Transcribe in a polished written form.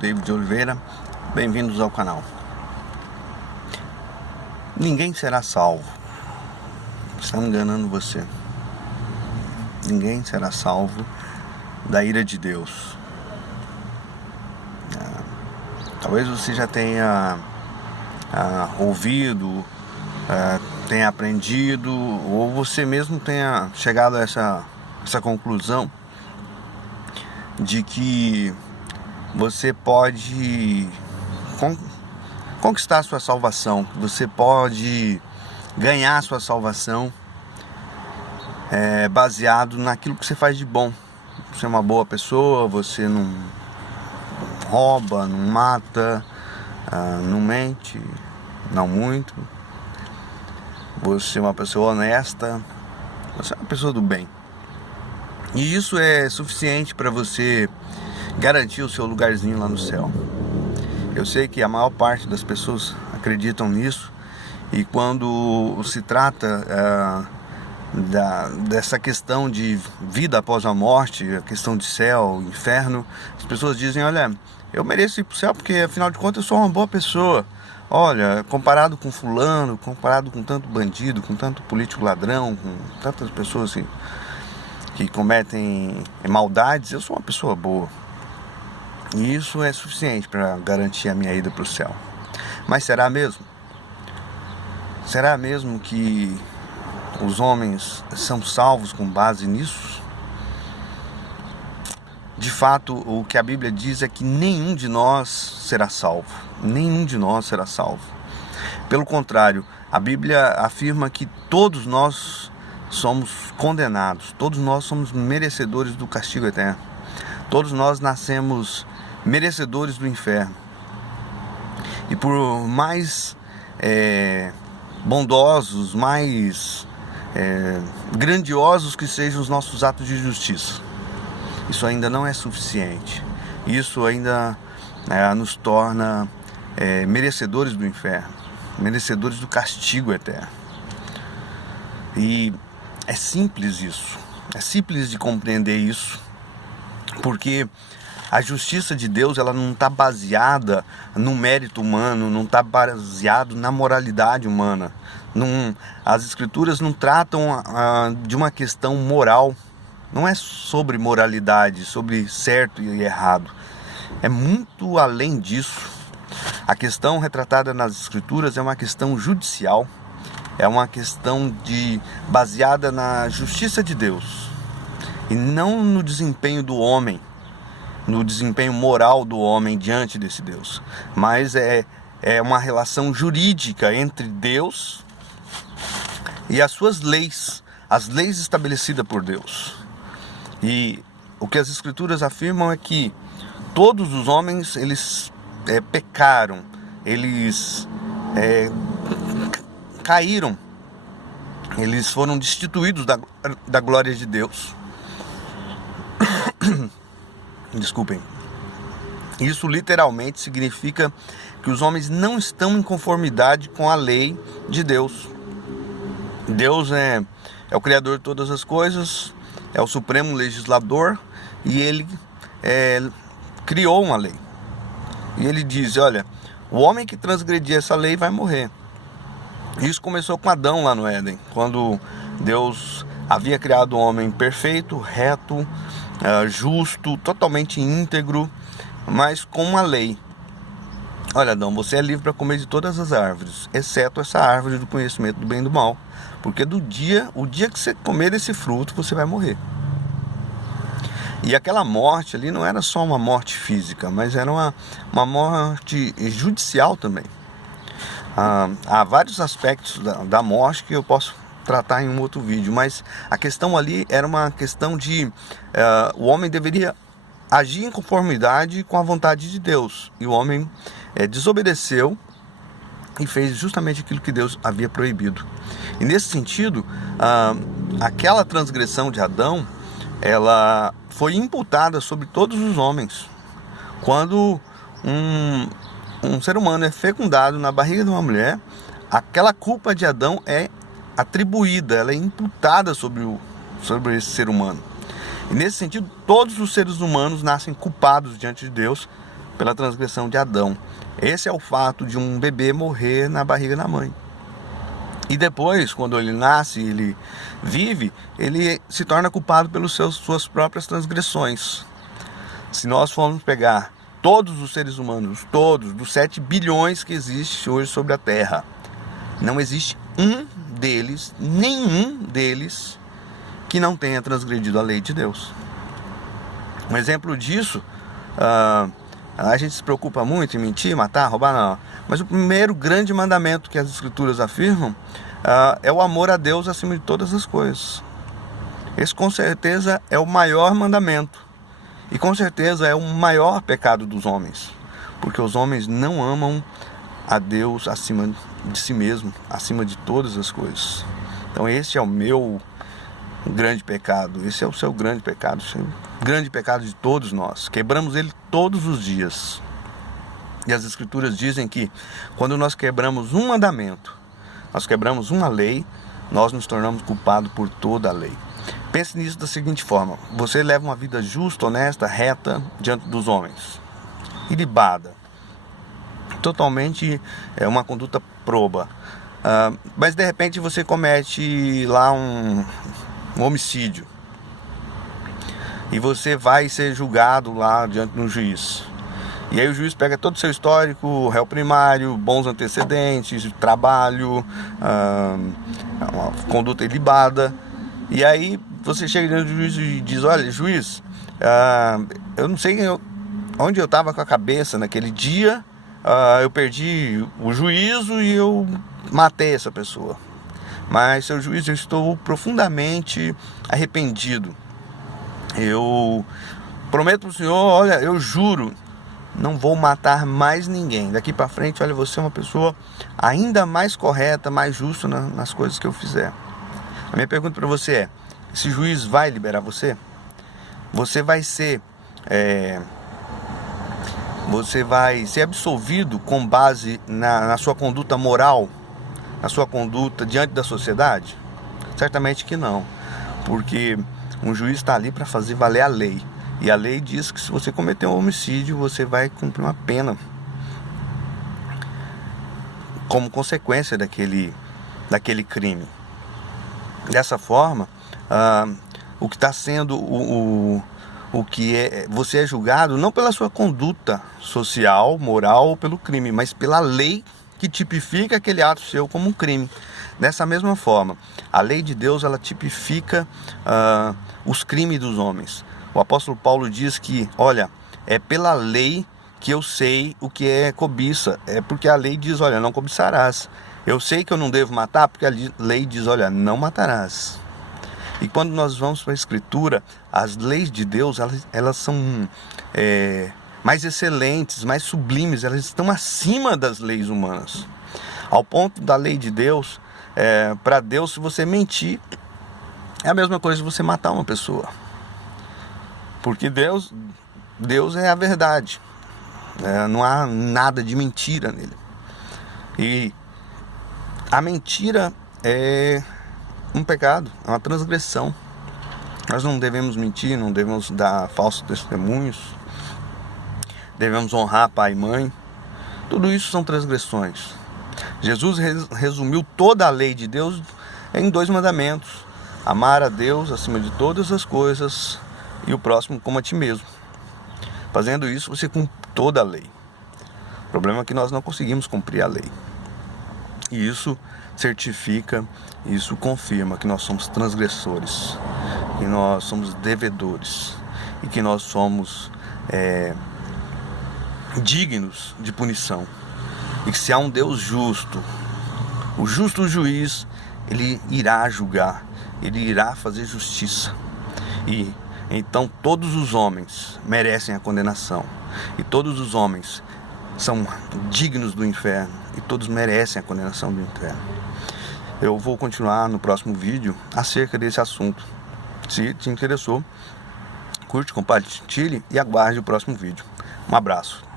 David Oliveira, bem-vindos ao canal. Ninguém será salvo. Estão enganando você. Ninguém será salvo da ira de Deus. Talvez você já tenha ouvido, tenha aprendido, ou você mesmo tenha chegado a essa conclusão de que você pode conquistar a sua salvação, que você pode ganhar a sua salvação baseado naquilo que você faz de bom. Você é uma boa pessoa, você não rouba, não mata, não mente, não muito. Você é uma pessoa honesta, você é uma pessoa do bem. E isso é suficiente para você garantir o seu lugarzinho lá no céu. Eu sei que a maior parte das pessoas acreditam nisso, e quando se trata dessa questão de vida após a morte, a questão de céu, inferno, as pessoas dizem: olha, eu mereço ir para o céu porque afinal de contas eu sou uma boa pessoa. Olha, comparado com fulano, comparado com tanto bandido, com tanto político ladrão, com tantas pessoas assim, que cometem maldades, eu sou uma pessoa boa. E isso é suficiente para garantir a minha ida para o céu. Mas será mesmo? Será mesmo que os homens são salvos com base nisso? De fato, o que a Bíblia diz é que nenhum de nós será salvo. Nenhum de nós será salvo. Pelo contrário, a Bíblia afirma que todos nós somos condenados, todos nós somos merecedores do castigo eterno, todos nós nascemos merecedores do inferno. E por mais bondosos, mais grandiosos que sejam os nossos atos de justiça, isso ainda não é suficiente. Isso ainda nos torna merecedores do inferno, merecedores do castigo eterno. E é simples isso, é simples de compreender isso, porque a justiça de Deus, ela não está baseada no mérito humano, não está baseada na moralidade humana. As Escrituras não tratam de uma questão moral, não é sobre moralidade, sobre certo e errado. É muito além disso. A questão retratada nas Escrituras é uma questão judicial. É uma questão baseada na justiça de Deus e não no desempenho do homem, no desempenho moral do homem diante desse Deus. Mas é uma relação jurídica entre Deus e as suas leis, as leis estabelecidas por Deus. E o que as Escrituras afirmam é que todos os homens, eles pecaram, eles caíram, eles foram destituídos da glória de Deus. Desculpem. Isso literalmente significa que os homens não estão em conformidade com a lei de Deus. Deus é o Criador de todas as coisas, é o Supremo Legislador, e Ele criou uma lei. E Ele diz: olha, o homem que transgredir essa lei vai morrer. Isso começou com Adão lá no Éden, quando Deus havia criado o homem perfeito, reto, justo, totalmente íntegro, mas com uma lei. Olha, Adão, você é livre para comer de todas as árvores, exceto essa árvore do conhecimento do bem e do mal, porque o dia que você comer desse fruto, você vai morrer. E aquela morte ali não era só uma morte física, mas era uma morte judicial também. Há vários aspectos da morte que eu posso tratar em um outro vídeo, mas a questão ali era uma questão de o homem deveria agir em conformidade com a vontade de Deus, e o homem desobedeceu e fez justamente aquilo que Deus havia proibido. E nesse sentido, aquela transgressão de Adão, ela foi imputada sobre todos os homens. Quando um ser humano é fecundado na barriga de uma mulher, aquela culpa de Adão é atribuída, ela é imputada sobre esse ser humano. E nesse sentido, todos os seres humanos nascem culpados diante de Deus pela transgressão de Adão. Esse é o fato de um bebê morrer na barriga da mãe. E depois, quando ele nasce, ele vive, ele se torna culpado pelas suas próprias transgressões. Se nós formos pegar todos os seres humanos, todos, dos 7 bilhões que existem hoje sobre a Terra, não existe um deles, nenhum deles, que não tenha transgredido a lei de Deus. Um exemplo disso, a gente se preocupa muito em mentir, matar, roubar, não. Mas o primeiro grande mandamento que as Escrituras afirmam é o amor a Deus acima de todas as coisas. Esse com certeza é o maior mandamento. E com certeza é o maior pecado dos homens. Porque os homens não amam a Deus acima de si mesmo, acima de todas as coisas. Então esse é o meu grande pecado, esse é o seu grande pecado, esse é o grande pecado de todos nós. Quebramos ele todos os dias. E as Escrituras dizem que quando nós quebramos um mandamento, nós quebramos uma lei, nós nos tornamos culpados por toda a lei. Pense nisso da seguinte forma: você leva uma vida justa, honesta, reta diante dos homens, ilibada, totalmente uma conduta proba, mas de repente você comete lá um homicídio e você vai ser julgado lá diante de um juiz. E aí o juiz pega todo o seu histórico, réu primário, bons antecedentes, trabalho, uma conduta ilibada. E aí você chega diante do juiz e diz: olha, juiz, eu não sei onde eu estava com a cabeça naquele dia, eu perdi o juízo e eu matei essa pessoa. Mas, seu juiz, eu estou profundamente arrependido. Eu prometo para o senhor, olha, eu juro, não vou matar mais ninguém. Daqui para frente, olha, você é uma pessoa ainda mais correta, mais justa nas coisas que eu fizer. A minha pergunta para você é: esse juiz vai liberar você? Você vai ser absolvido com base na sua conduta moral, na sua conduta diante da sociedade? Certamente que não, porque um juiz está ali para fazer valer a lei. E a lei diz que se você cometer um homicídio, você vai cumprir uma pena como consequência daquele crime. Dessa forma, o que está sendo você é julgado não pela sua conduta social, moral ou pelo crime, mas pela lei que tipifica aquele ato seu como um crime. Dessa mesma forma, a lei de Deus, ela tipifica os crimes dos homens. O apóstolo Paulo diz que, olha, é pela lei que eu sei o que é cobiça. É porque a lei diz, olha, não cobiçarás. Eu sei que eu não devo matar porque a lei diz, olha, não matarás. E quando nós vamos para a Escritura, as leis de Deus, elas são mais excelentes, mais sublimes, elas estão acima das leis humanas. Ao ponto da lei de Deus, para Deus, se você mentir, é a mesma coisa que você matar uma pessoa. Porque Deus é a verdade. Não há nada de mentira nele. E a mentira é um pecado, é uma transgressão. Nós não devemos mentir, não devemos dar falsos testemunhos, devemos honrar pai e mãe. Tudo isso são transgressões. Jesus resumiu toda a lei de Deus em 2 mandamentos: amar a Deus acima de todas as coisas e o próximo como a ti mesmo. Fazendo isso, você cumpre toda a lei. O problema é que nós não conseguimos cumprir a lei. E isso certifica, isso confirma que nós somos transgressores, que nós somos devedores e que nós somos dignos de punição. E que se há um Deus justo, o justo juiz, ele irá julgar, ele irá fazer justiça. E então todos os homens merecem a condenação. E todos os homens são dignos do inferno. E todos merecem a condenação do inferno. Eu vou continuar no próximo vídeo acerca desse assunto. Se te interessou, curte, compartilhe e aguarde o próximo vídeo. Um abraço.